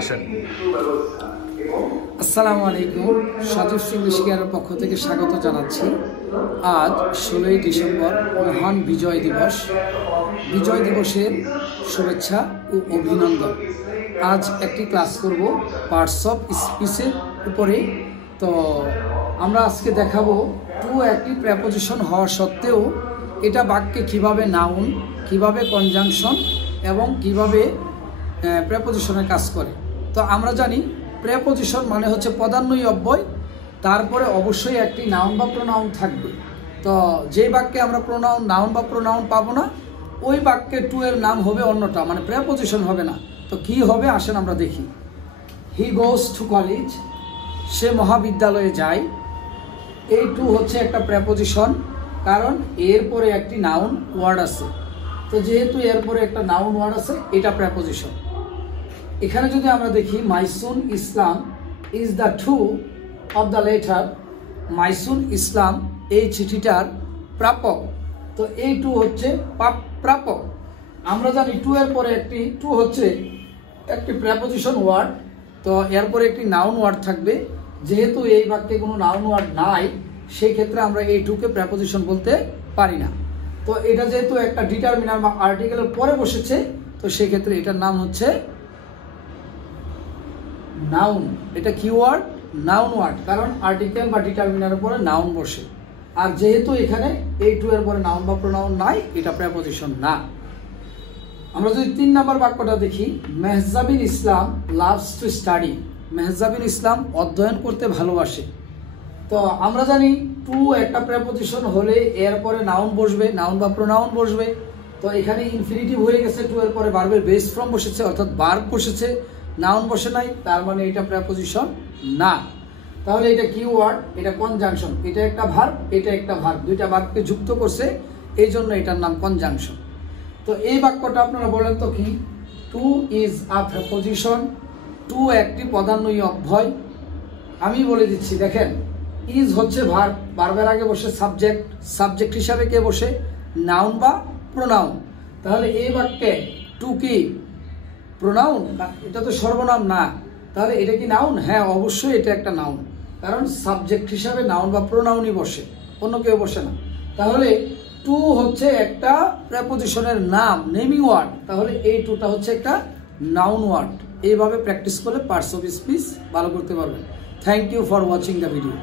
আসেন। আসসালামু আলাইকুম, সজীব ইংলিশ কেয়ারের পক্ষ থেকে স্বাগত জানাচ্ছি। আজ 16ই ডিসেম্বর, মহান বিজয় দিবস। বিজয় দিবসের শুভেচ্ছা ও অভিনন্দন। আজ একটি ক্লাস করব পার্টস অফ স্পিচের উপরে। তো আমরা আজকে দেখাবো টু একটি প্রেপোজিশন হওয়া সত্ত্বেও এটা বাক্যে কিভাবে নাউন, কিভাবে কনজাংশন এবং কিভাবে প্রেপোজিশনের কাজ করে। তো আমরা জানি প্রেপোজিশন মানে হচ্ছে পদান্বয়ী অব্যয়, তারপরে অবশ্যই একটি নাউন বা প্রোনাউন থাকবে। তো যে বাক্যে আমরা নাউন বা প্রোনাউন পাবো না, ওই বাক্যে টু এর নাম হবে অন্যটা, মানে প্রেপোজিশন হবে না। তো কি হবে আসেন আমরা দেখি। হি গোজ টু কলেজ, সে মহাবিদ্যালয়ে যায়। এই টু হচ্ছে একটা প্রেপোজিশন, কারণ এরপরে একটি নাউন ওয়ার্ড আছে। তো যেহেতু এরপরে একটা নাউন ওয়ার্ড আছে, এটা প্রেপোজিশন। এখানে যদি আমরা দেখি Maisun Islam is the to of the letter. Maisun Islam এই চিঠিটার প্রাপক। তো এই টু হচ্ছে প্রাপক। আমরা জানি টু এর পরে একটি টু হচ্ছে একটি প্রেপোজিশন ওয়ার্ড। তো এরপরে একটি নাউন ওয়ার্ড থাকবে। যেহেতু এই বাক্যে কোনো নাউন ওয়ার্ড নাই, সেই ক্ষেত্রে আমরা এই টুকে প্রেপোজিশন বলতে পারি না। তো এটা যেহেতু একটা ডিটারমিনার বা আর্টিকেলের পরে বসেছে, তো সেই ক্ষেত্রে এটার নাম হচ্ছে নাউন। এটা কি ওয়ার্ড? নাউন ওয়ার্ড, কারণ আর্টিকেল বা ডিটারমিনারের পরে নাউন বসে। আর যেহেতু এখানে এই টু এর পরে নাউন বা প্রোনাউন নাই, এটা প্রেপোজিশন না। আমরা যদি 3 নম্বর বাক্যটা দেখি, মেহজাবিন ইসলাম লাভস টু স্টাডি। মেহজাবিন ইসলাম অধ্যয়ন করতে ভালোবাসে। তো আমরা জানি টু একটা প্রেপোজিশন হলে এরপরে নাউন বসবে, নাউন বা প্রোনাউন বসবে। তো এখানে ইনফিনিটিভ হয়ে গেছে, টু এর পরে ভার্বের বেস ফর্ম বসেছে, অর্থাৎ ভার্ব বসেছে, নাউন বসে নাই, তার মানে এটা প্রেপোজিশন না। তাহলে এটা কি ওয়ার্ড? এটা কনজাংশন। এটা একটা ভার্ব, এটা একটা ভার্ব, দুইটা ভার্বকে যুক্ত করছে, এই জন্য এটার নাম কনজাংশন। তো এই বাক্যটা আপনারা বলেন তো কি? To is a preposition. To একটি পদান্বয়ী অব্যয়। আমি বলে দিচ্ছি, দেখেন, ইজ হচ্ছে ভার্ব, ভার্বের আগে বসে সাবজেক্ট, সাবজেক্ট হিসাবে কে বসে? নাউন বা প্রোনাউন। তাহলে এই বাক্যে টু কি প্রোনাউন? এটা তো সর্বনাম না। তাহলে এটা কি নাউন? হ্যাঁ, অবশ্যই এটা একটা নাউন, কারণ সাবজেক্ট হিসাবে নাউন বা প্রোনাউনই বসে, অন্য কেউ বসে না। তাহলে টু হচ্ছে একটা প্রেপোজিশনের নাম, নেমিং ওয়ার্ড। তাহলে এই টুটা হচ্ছে একটা নাউন ওয়ার্ড। এইভাবে প্র্যাকটিস করলে পার্টস অফ স্পিচ ভালো করতে পারবেন। Thank you for watching the video.